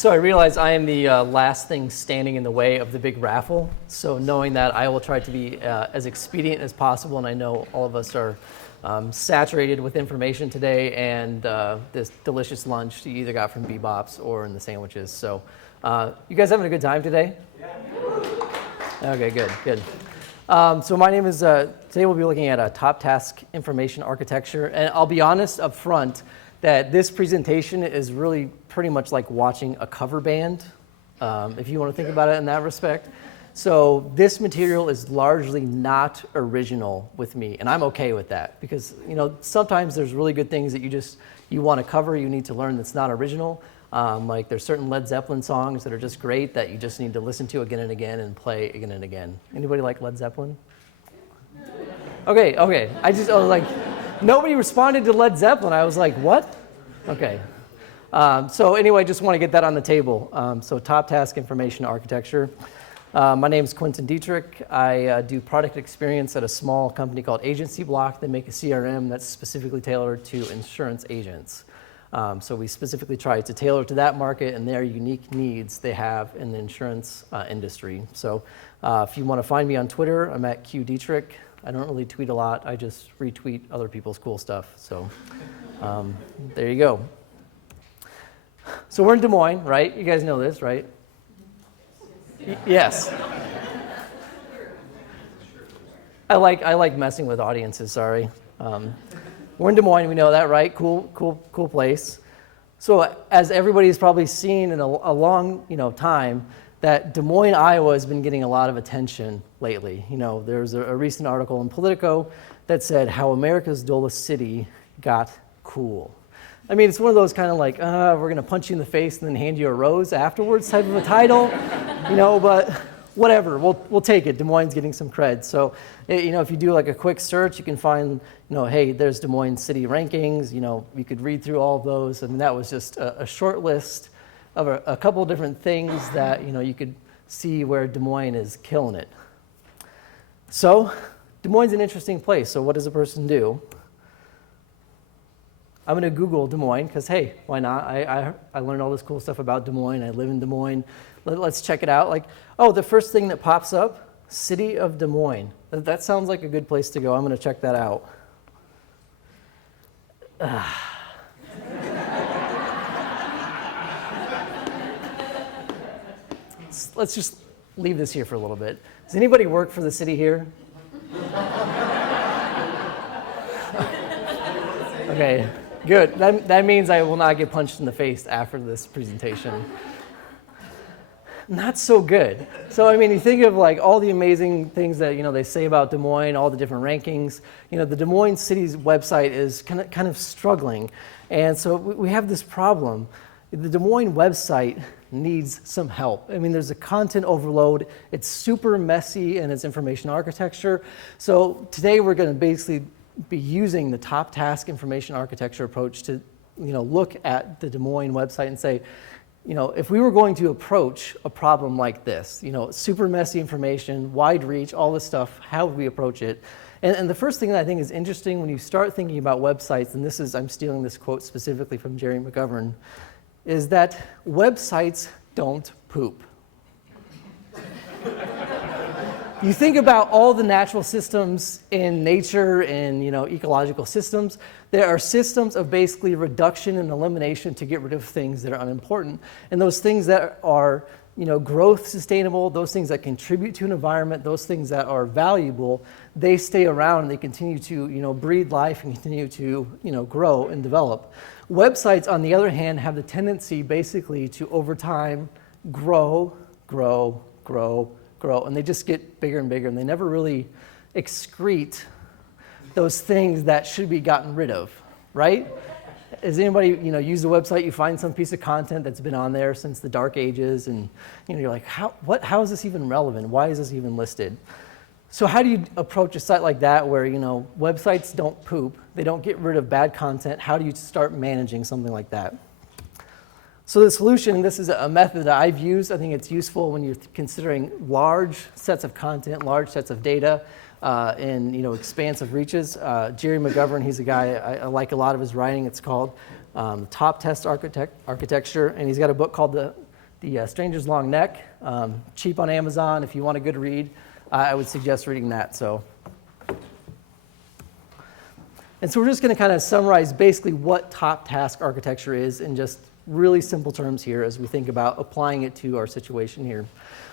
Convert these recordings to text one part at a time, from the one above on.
So I realize I am the last thing standing in the way of the big raffle. So knowing that, I will try to be as expedient as possible, and I know all of us are saturated with information today and this delicious lunch you either got from Bebop's or in the sandwiches. So you guys having a good time today? Yeah. Okay, good. So my name is, today we'll be looking at top task information architecture, and I'll be honest up front that this presentation is really pretty much like watching a cover band, if you want to think about it in that respect. So this material is largely not original with me, and I'm okay with that because sometimes there's really good things that you want to cover, you need to learn that's not original. Like there's certain Led Zeppelin songs that are just great that you just need to listen to again and again and play again and again. Anybody like Led Zeppelin? Okay. I was like, nobody responded to Led Zeppelin. I was like, what? Okay. So anyway, just want to get that on the table. So top task information architecture. My name is Quentin Dietrich. I do product experience at a small company called Agency Block. They make a CRM that's specifically tailored to insurance agents. So we specifically try to tailor to that market and their unique needs they have in the insurance industry. So if you want to find me on Twitter, I'm at QDietrich. I don't really tweet a lot. I just retweet other people's cool stuff. So there you go. So we're in Des Moines, right? You guys know this, right? Yes. I like messing with audiences, sorry. We're in Des Moines, we know that, right? Cool place. So as everybody's probably seen in a long time, that Des Moines, Iowa has been getting a lot of attention lately. There's a recent article in Politico that said how America's dullest city got cool. I mean, it's one of those kind of like, we're going to punch you in the face and then hand you a rose afterwards type of a title, but whatever, we'll take it. Des Moines getting some cred. So, if you do like a quick search, you can find, hey, there's Des Moines city rankings. You could read through all of those. And that was just a short list of a couple of different things that, you could see where Des Moines is killing it. So, Des Moines is an interesting place. So what does a person do? I'm going to Google Des Moines because, hey, why not? I learned all this cool stuff about Des Moines. I live in Des Moines. Let's check it out. The first thing that pops up, City of Des Moines. That sounds like a good place to go. I'm going to check that out. Let's just leave this here for a little bit. Does anybody work for the city here? Okay, good. That means I will not get punched in the face after this presentation. Not so good. So, you think of all the amazing things that, they say about Des Moines, all the different rankings. The Des Moines City's website is kind of struggling. And so we have this problem. The Des Moines website needs some help. There's a content overload. It's super messy in its information architecture. So today we're going to basically be using the top task information architecture approach to, look at the Des Moines website and say, if we were going to approach a problem like this, super messy information, wide reach, all this stuff, how would we approach it? And the first thing that I think is interesting when you start thinking about websites, and I'm stealing this quote specifically from Jerry McGovern, is that websites don't poop. You think about all the natural systems in nature and ecological systems. There are systems of basically reduction and elimination to get rid of things that are unimportant. And those things that are growth sustainable, those things that contribute to an environment, those things that are valuable, they stay around and they continue to breathe life and continue to grow and develop. Websites, on the other hand, have the tendency basically to over time grow, and they just get bigger and bigger, and they never really excrete those things that should be gotten rid of, right? Has anybody used a website, you find some piece of content that's been on there since the dark ages, and you're like, how is this even relevant? Why is this even listed? So how do you approach a site like that where websites don't poop, they don't get rid of bad content? How do you start managing something like that? So the solution, this is a method that I've used. I think it's useful when you're considering large sets of content, large sets of data, and expansive reaches. Jerry McGovern, he's a guy I like a lot of his writing. It's called Top Test Architecture, and he's got a book called The Stranger's Long Neck, cheap on Amazon. If you want a good read, I would suggest reading that. And so we're just going to kind of summarize basically what top task architecture is in just really simple terms here as we think about applying it to our situation here.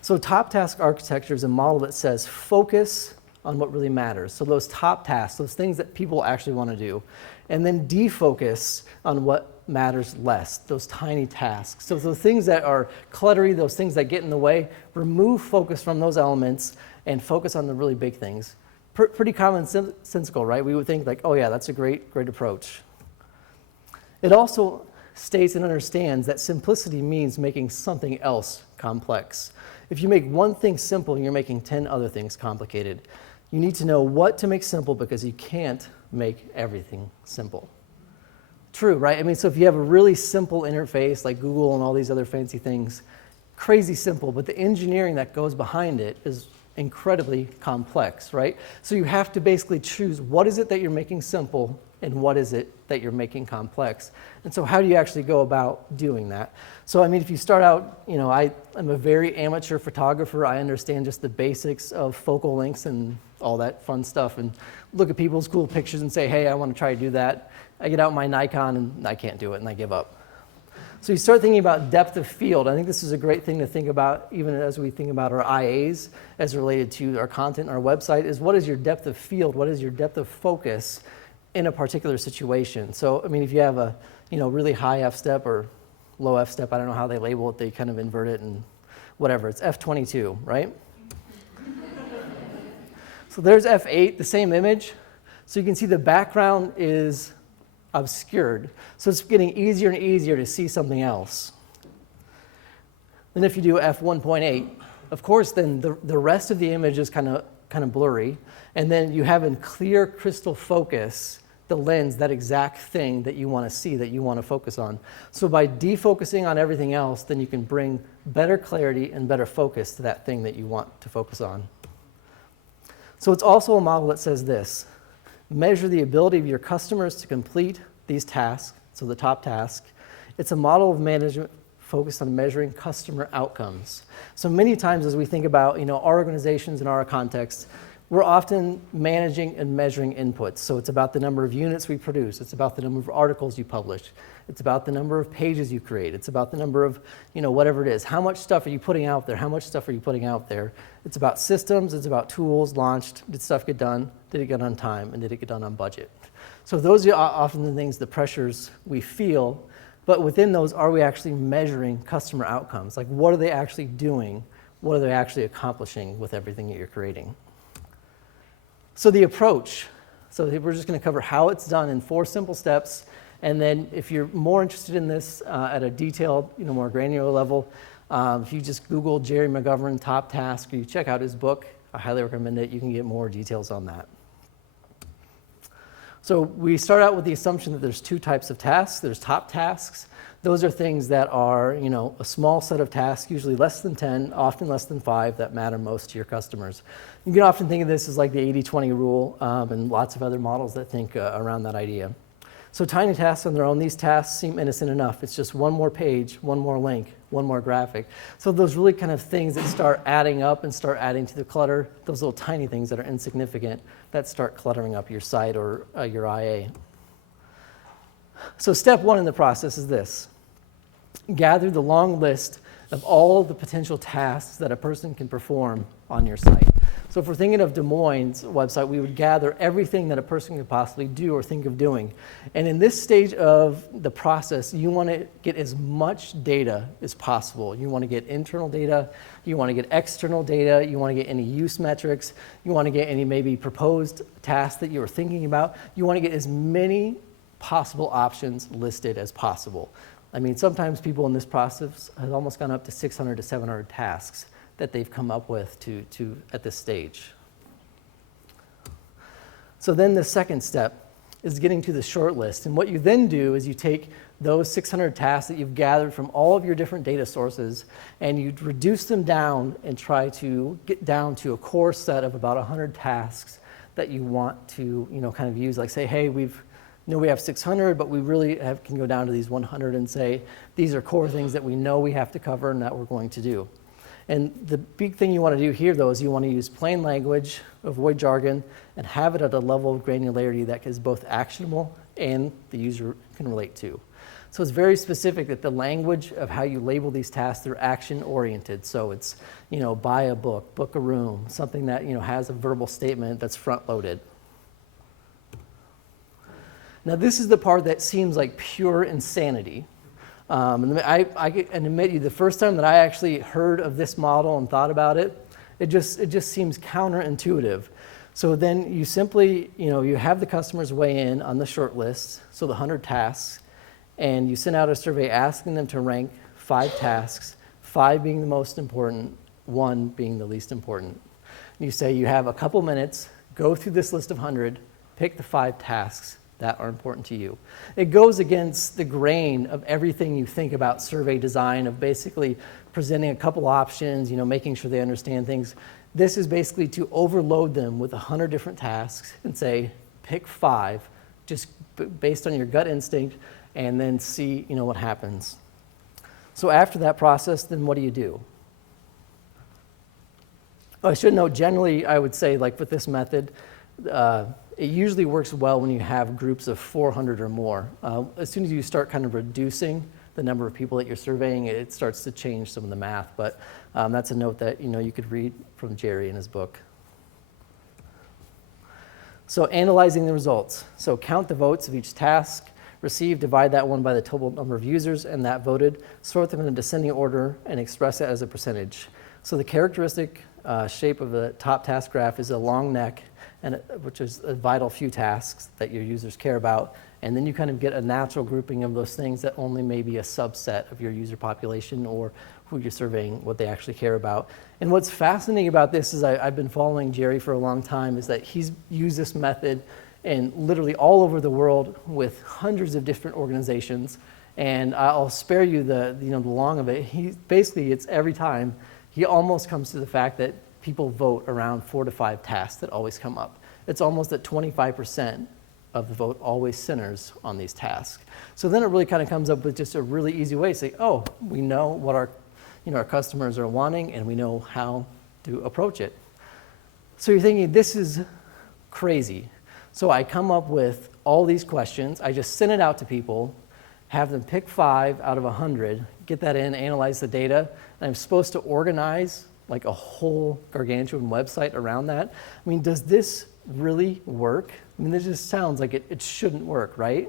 So top task architecture is a model that says focus on what really matters. So those top tasks, those things that people actually want to do, and then defocus on what matters less, those tiny tasks. So those things that are cluttery, those things that get in the way, remove focus from those elements and focus on the really big things. Pretty commonsensical, right? We would think like, oh yeah, that's a great approach. It also states and understands that simplicity means making something else complex. If you make one thing simple, you're making 10 other things complicated. You need to know what to make simple because you can't make everything simple. True, right? I mean, so if you have a really simple interface like Google and all these other fancy things, crazy simple, but the engineering that goes behind it is incredibly complex, right? So you have to basically choose what is it that you're making simple and what is it that you're making complex. And so how do you actually go about doing that? So I mean, if you start out, I'm a very amateur photographer. I understand just the basics of focal lengths and all that fun stuff and look at people's cool pictures and say, hey, I want to try to do that. I get out my Nikon and I can't do it and I give up. So you start thinking about depth of field. I think this is a great thing to think about even as we think about our IAs as related to our content, our website, is what is your depth of field? What is your depth of focus in a particular situation? So, I mean, if you have a, really high F-step or low F-step, I don't know how they label it, they kind of invert it and whatever, it's F22, right? So there's F8, the same image. So you can see the background is obscured. So it's getting easier and easier to see something else. Then if you do f1.8, of course, then the rest of the image is kind of blurry. And then you have in clear crystal focus the lens, that exact thing that you want to see, that you want to focus on. So by defocusing on everything else, then you can bring better clarity and better focus to that thing that you want to focus on. So it's also a model that says this: measure the ability of your customers to complete these tasks, so the top task. It's a model of management focused on measuring customer outcomes. So many times as we think about our organizations and our context, we're often managing and measuring inputs. So it's about the number of units we produce. It's about the number of articles you publish. It's about the number of pages you create. It's about the number of, whatever it is. How much stuff are you putting out there? How much stuff are you putting out there? It's about systems. It's about tools launched. Did stuff get done? Did it get on time? And did it get done on budget? So those are often the things, the pressures we feel. But within those, are we actually measuring customer outcomes? Like, what are they actually doing? What are they actually accomplishing with everything that you're creating? So the approach, so we're just going to cover how it's done in 4 simple steps, and then if you're more interested in this at a detailed, more granular level, if you just Google Jerry McGovern top task, or you check out his book, I highly recommend it. You can get more details on that. So we start out with the assumption that there's 2 types of tasks. There's top tasks. Those are things that are, a small set of tasks, usually less than 10, often less than 5, that matter most to your customers. You can often think of this as like the 80-20 rule, and lots of other models that think around that idea. So tiny tasks on their own, these tasks seem innocent enough. It's just one more page, one more link, one more graphic. So those really kind of things that start adding up and start adding to the clutter, those little tiny things that are insignificant, that start cluttering up your site or your IA. So step 1 in the process is this: gather the long list of all of the potential tasks that a person can perform on your site. So if we're thinking of Des Moines' website, we would gather everything that a person could possibly do or think of doing. And in this stage of the process, you want to get as much data as possible. You want to get internal data, you want to get external data, you want to get any use metrics, you want to get any maybe proposed tasks that you were thinking about. You want to get as many possible options listed as possible. I mean, sometimes people in this process have almost gone up to 600 to 700 tasks that they've come up with to at this stage. So then the second step is getting to the short list. And what you then do is you take those 600 tasks that you've gathered from all of your different data sources and you reduce them down and try to get down to a core set of about 100 tasks that you want to kind of use. Like say, hey, we've we have 600, but we really can go down to these 100 and say, these are core things that we know we have to cover and that we're going to do. And the big thing you want to do here, though, is you want to use plain language, avoid jargon, and have it at a level of granularity that is both actionable and the user can relate to. So it's very specific that the language of how you label these tasks, they're action-oriented. So it's, buy a book, book a room, something that, has a verbal statement that's front-loaded. Now, this is the part that seems like pure insanity. And I can admit you, the first time that I actually heard of this model and thought about it, it just seems counterintuitive. So then you simply, you have the customers weigh in on the short list, so the 100 tasks, and you send out a survey asking them to rank 5 tasks, 5 being the most important, 1 being the least important. You say you have a couple minutes, go through this list of 100, pick the 5 tasks that are important to you. It goes against the grain of everything you think about survey design, of basically presenting a couple options, making sure they understand things. This is basically to overload them with 100 different tasks and say, pick 5, just based on your gut instinct, and then see, what happens. So after that process, then what do you do? Oh, I should note, generally, I would say, like with this method, it usually works well when you have groups of 400 or more. As soon as you start kind of reducing the number of people that you're surveying, it starts to change some of the math. But that's a note that you could read from Jerry in his book. So analyzing the results. So count the votes of each task received, divide that one by the total number of users and that voted, sort them in a descending order, and express it as a percentage. So the characteristic shape of the top task graph is a long neck, which is a vital few tasks that your users care about. And then you kind of get a natural grouping of those things that only may be a subset of your user population or who you're surveying, what they actually care about. And what's fascinating about this is I've been following Jerry for a long time, is that he's used this method in literally all over the world with hundreds of different organizations. And I'll spare you the long of it. It's every time he almost comes to the fact that people vote around 4 to 5 tasks that always come up. It's almost at 25% of the vote always centers on these tasks. So then it really kind of comes up with just a really easy way to say, oh, we know what our customers are wanting and we know how to approach it. So you're thinking, this is crazy. So I come up with all these questions. I just send it out to people, have them pick 5 out of 100, get that in, analyze the data, and I'm supposed to organize like a whole gargantuan website around that. I mean, does this really work? I mean, this just sounds like it shouldn't work, right?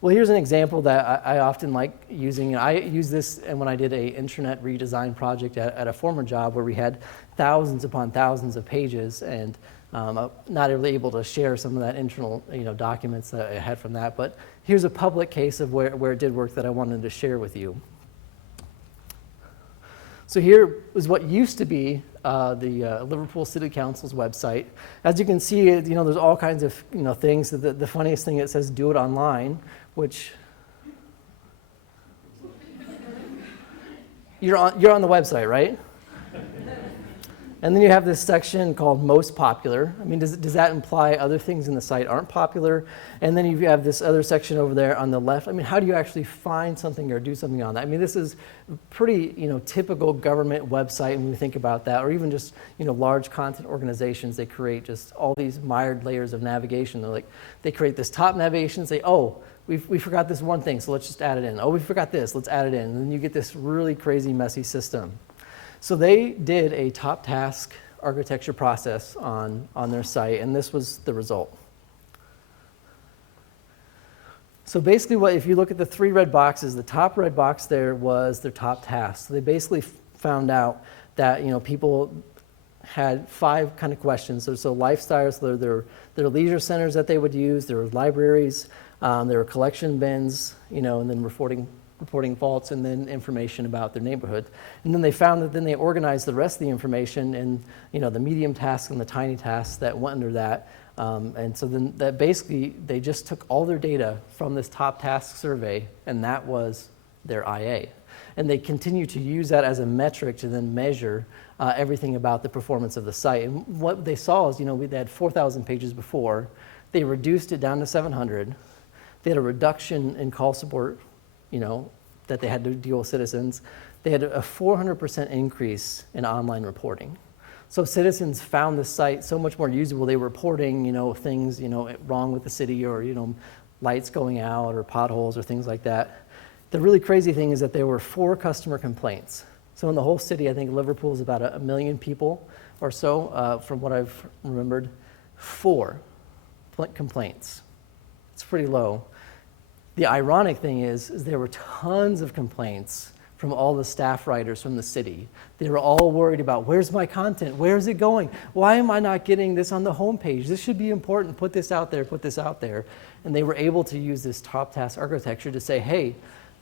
Well, here's an example that I often like using. I use this when I did an intranet redesign project at a former job where we had thousands upon thousands of pages, and I'm not really able to share some of that internal documents that I had from that. But here's a public case of where it did work that I wanted to share with you. So here is what used to be the Liverpool City Council's website. As you can see, there's all kinds of things. The funniest thing, it says "do it online," which you're on the website, right? And then you have this section called "most popular." I mean, does that imply other things in the site aren't popular? And then you have this other section over there on the left. I mean, how do you actually find something or do something on that? I mean, this is pretty typical government website when we think about that, or even just large content organizations. They create just all these mired layers of navigation. They create this top navigation, say, oh, we forgot this one thing, so let's just add it in. Oh, we forgot this, let's add it in. And then you get this really crazy, messy system. So they did a top task architecture process on their site, and this was the result. So basically, if you look at the 3 red boxes, the top red box there was their top task. So they basically found out that people had 5 kind of questions. So lifestyles, their leisure centers that they would use, there were libraries, there were collection bins, and then reporting faults, and then information about their neighborhood. And then they found that then they organized the rest of the information in the medium tasks and the tiny tasks that went under that. And so then that basically they just took all their data from this top task survey, and that was their IA. And they continue to use that as a metric to then measure everything about the performance of the site. And what they saw is, they had 4,000 pages before. They reduced it down to 700. They had a reduction in call support, that they had to deal with citizens. They had a 400% increase in online reporting. So citizens found the site so much more usable. They were reporting, things, wrong with the city, or, lights going out or potholes or things like that. The really crazy thing is that there were 4 customer complaints. So in the whole city, I think Liverpool is about a million people or so, from what I've remembered. 4 complaints. It's pretty low. The ironic thing is there were tons of complaints from all the staff writers from the city. They were all worried about, where's my content? Where's it going? Why am I not getting this on the homepage? This should be important. Put this out there, put this out there. And they were able to use this top task architecture to say, hey,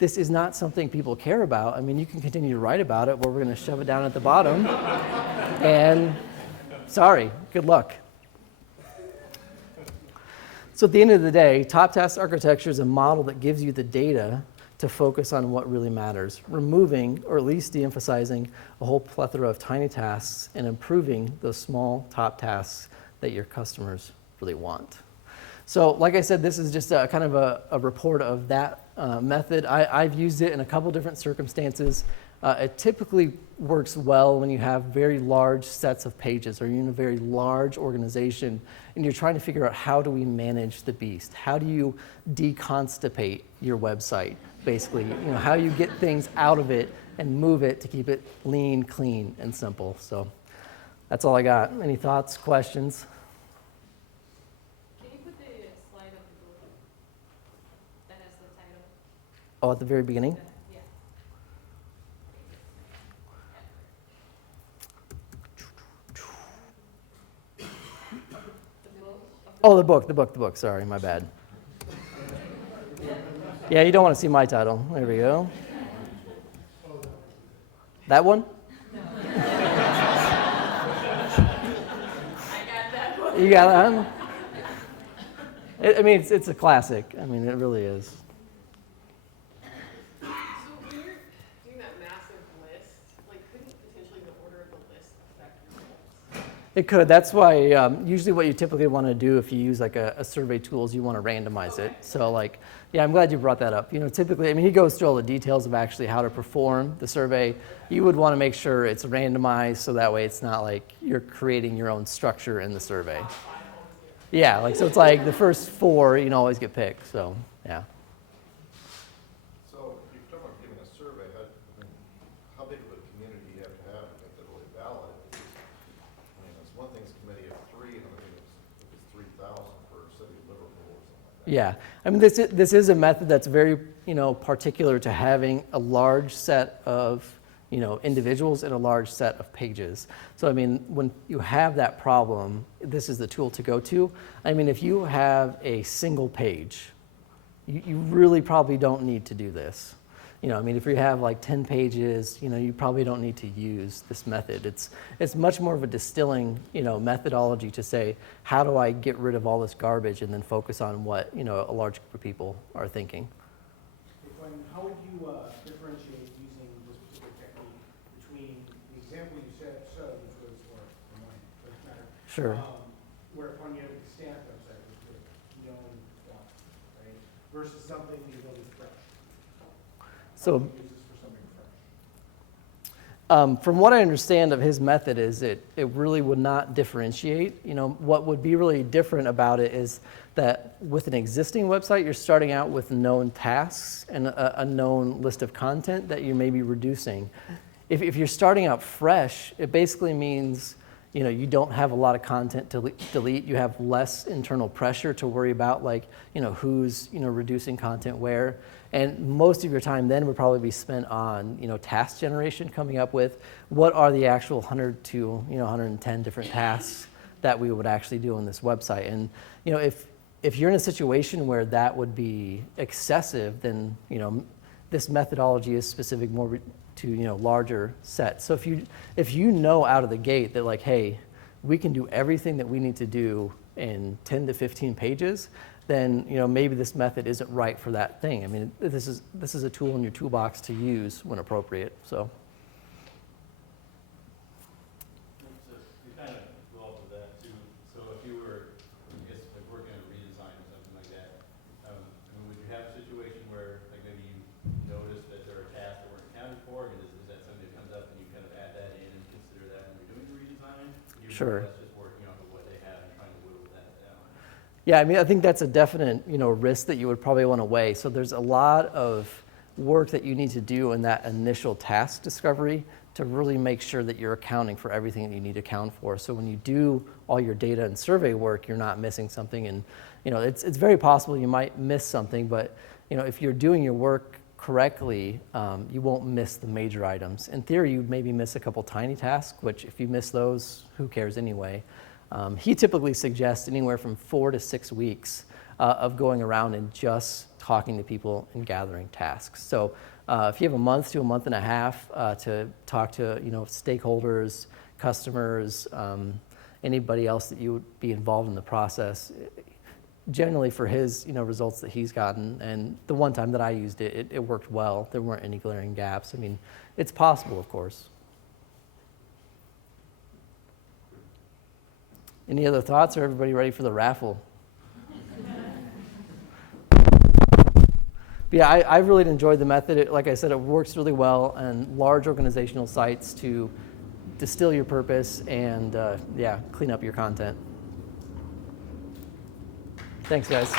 this is not something people care about. I mean, you can continue to write about it, but we're going to shove it down at the bottom. And sorry, good luck. So at the end of the day, top task architecture is a model that gives you the data to focus on what really matters, removing or at least de-emphasizing a whole plethora of tiny tasks and improving those small top tasks that your customers really want. So like I said, this is just a kind of a report of that method. I've used it in a couple different circumstances. It typically works well when you have very large sets of pages, or you're in a very large organization and you're trying to figure out, how do we manage the beast? How do you deconstipate your website? Basically, how you get things out of it and move it to keep it lean, clean, and simple. So that's all I got. Any thoughts, questions? Can you put the slide of the book that has the title? Oh, at the very beginning? Yeah. Oh, the book. Sorry, my bad. Yeah, you don't want to see my title. There we go. That one? I got that one. You got that one? It's a classic. I mean, it really is. So when you're doing that massive list, couldn't potentially the order of the list affect results? It could. That's why usually what you typically want to do if you use a survey tool is you want to randomize it. So yeah, I'm glad you brought that up. Typically, he goes through all the details of actually how to perform the survey. You would want to make sure it's randomized so that way it's not like you're creating your own structure in the survey. Yeah, so it's like the first 4, always get picked. So yeah. So if you're talking about giving a survey, how big of a community do you have to make that really valid? It's one thing is a committee of 3, and another thing is if it's 3,000 for a city of Liverpool or something like that. Yeah, this is a method that's very particular to having a large set of individuals and a large set of pages. So when you have that problem, this is the tool to go to. If you have a single page, you really probably don't need to do this. If you have 10 pages, you probably don't need to use this method. It's much more of a distilling, methodology to say, how do I get rid of all this garbage and then focus on what, a large group of people are thinking. Hey, Quentin, how would you differentiate using this particular technique between the example you said, which was, or Moines, doesn't matter. Sure. Where when you have a stamp website, which was you only want, right? Versus something you really fresh. So, Use this for something fresh. From what I understand of his method is it really would not differentiate. What would be really different about it is that with an existing website, you're starting out with known tasks and a known list of content that you may be reducing. If you're starting out fresh, it basically means you don't have a lot of content to delete. You have less internal pressure to worry about, who's reducing content where. And most of your time then would probably be spent on task generation, coming up with what are the actual 100 to 110 different tasks that we would actually do on this website. And if you're in a situation where that would be excessive, then this methodology is specific more to larger sets. So if you know out of the gate that hey, we can do everything that we need to do in 10 to 15 pages, then maybe this method isn't right for that thing. This is a tool in your toolbox to use when appropriate. So. You kind of go off of that too. So if you were, working at a Sure. That's just working off of what they have and trying to whittle that down. Yeah, I mean, I think that's a definite, risk that you would probably want to weigh. So there's a lot of work that you need to do in that initial task discovery to really make sure that you're accounting for everything that you need to account for. So when you do all your data and survey work, you're not missing something. And, it's very possible you might miss something, but, if you're doing your work correctly, you won't miss the major items. In theory, you maybe miss a couple tiny tasks, which if you miss those, who cares anyway? He typically suggests anywhere from 4 to 6 weeks of going around and just talking to people and gathering tasks. So if you have a month to a month and a half to talk to stakeholders, customers, anybody else that you would be involved in the process, generally for his results that he's gotten, and the one time that I used it, it worked well. There weren't any glaring gaps. I mean, it's possible, of course. Any other thoughts? Are everybody ready for the raffle? But yeah, I really enjoyed the method. Like I said, it works really well on large organizational sites to distill your purpose and clean up your content. Thanks, guys.